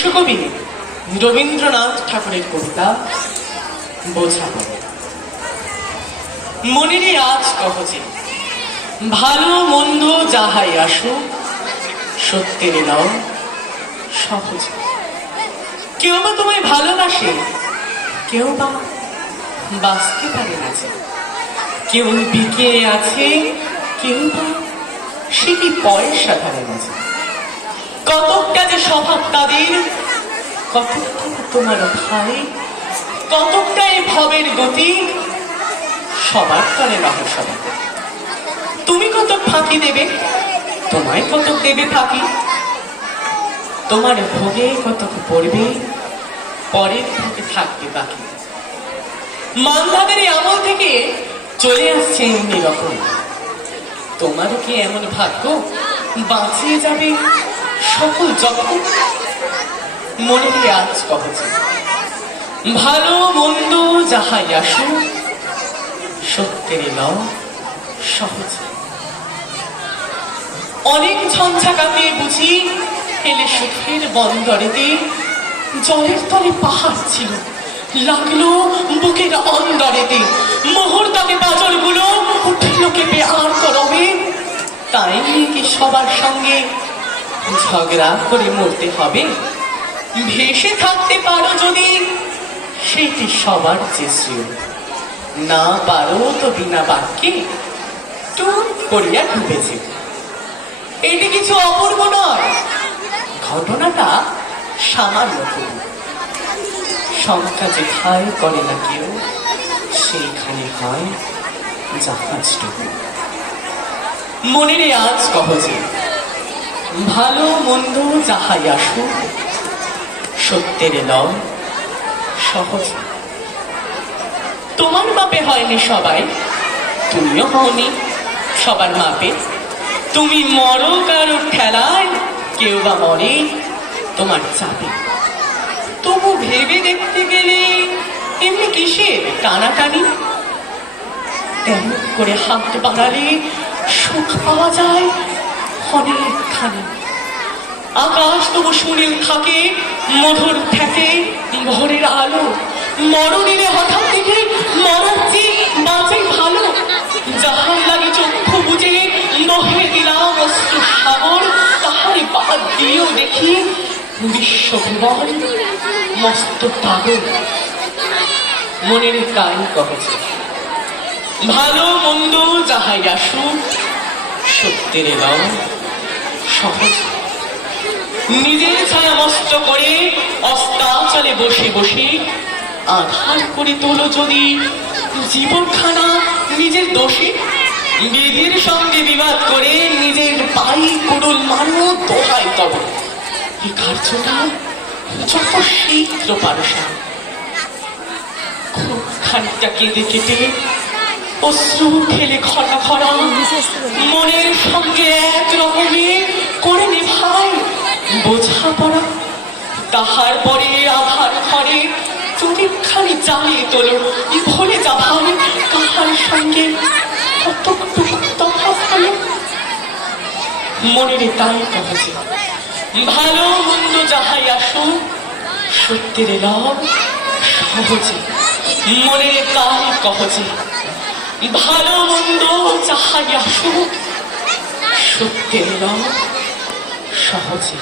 বিশ্বকবি রবীন্দ্রনাথ ঠাকুরের কবিতা বোঝাপড়া। মনেরই আজ কহছে, ভালো মন্দ যাহাই আসুক সত্যের নাও সহজ। কেউ বা তোমায় ভালোবাসে, কেউ বা বাঁচতে পারে না যে, কেউ বিকে আছে, কেউ বা সে কি পয়সা ধারে মাঝে। কতকটা যে স্বভাব তাদের, কতকটা তোমার ভাই, কতকটা এই ভবের গতি, সবার তলে রহস্য। তুমি কতক ফাঁকি দেবে, তোমায় কতক দেবে ফাঁকি। তোমার ভোগে কতক পড়বে, পরের থেকে থাকবে বাকি। মান্ধাদের আমল থেকে চলে আসছে এমনি রকম। তোমারও কি এমন ভাগ্য বাঁচিয়ে যাবে সকল যখন? মনে দিয়ে আজ কহছে, ভালো মন্দ যাহাই আসুক সত্যের নাও সহজ। অনেক ঝঞ্ঝা কাটিয়ে বুঝি এলে সুখের বন্দরেতে। জলের তলে পাহাড় ছিল, লাগলো বুকের অন্দরেতে। মুহূর্তে বাজর গুলো উঠিল কেঁপে আর করবে। তাই নিয়ে কি সবার সঙ্গে ঝগড়া করে মরতে হবে? ভেসে থাকতে পারো যদি সেটি সবার চেষ্টা, না পারো তো বিনা বাক্যে টুক করিয়া ডুবেছে। এটি কিছু অপূর্ব নয়, ঘটনাটা সামান্য। সংখ্যা যেখানে করে না কেউ, সেইখানে হয় জাহাজটুকু। মনের আজ কহছে, ভালো মন্দ যাহাই আসুক সত্যের নাও সহজ। তোমার মাপে হয়নি সবাই, তুমিও হওনি সবার মাপে। তুমি মরো কারো খেলায়, কেউ বা মরে তোমার চাপে। তবু ভেবে দেখতে গেলে এমনি কিসের টানাটানি? তেমন করে হাত বাড়ালে সুখ পাওয়া যায় অনেকখানি। আকাশ তবু সুনীল থাকে, মধুর থাকে ভোরের আলো। মরণ এলে হঠাৎ দেখে মরাচ্ছি বাঁচাই ভালো। যাহার লাগে চক্ষু বুঝে নহে দিলাম অস্ত্র সাগর, তাহার বাদ দিয়েও দেখি বিশ্বভুবন মস্ত পাগল। মনের তাই কহেছে, ভালো মন্দ যাহাই আসুক সত্যের নাও সহজ। নিজের ছায়া মস্ত করে অস্তাচলে বসে বসে আধার করে তোলো যদি জীবনখানা নিজের দোষে। বিধির সঙ্গে বিবাদ করে নিজের পাই কুড়ুল মানো দোহাই তব। এই কার্যটা যত শীঘ্র পারসা। খুব খানিকটা কেঁদে কেটে অশ্রু ফেলে খরা খরা মনের সঙ্গে এক রকমে করে নে ভাই বোঝাপড়া। তাহার পরে আধার ঘরে চুরিখানি জ্বালিয়ে তোলো, ভুলে যা ভাই কাহার সঙ্গে কতটুকু তফাৎ হলো। মনের তাই কহেছে, ভালো মন্দ যাহাই আসুক সত্যের নাও সহজে। মনের তাই কহেছে, ভালো মন্দ যাহাই আসুক সত্যের নাও সহজে।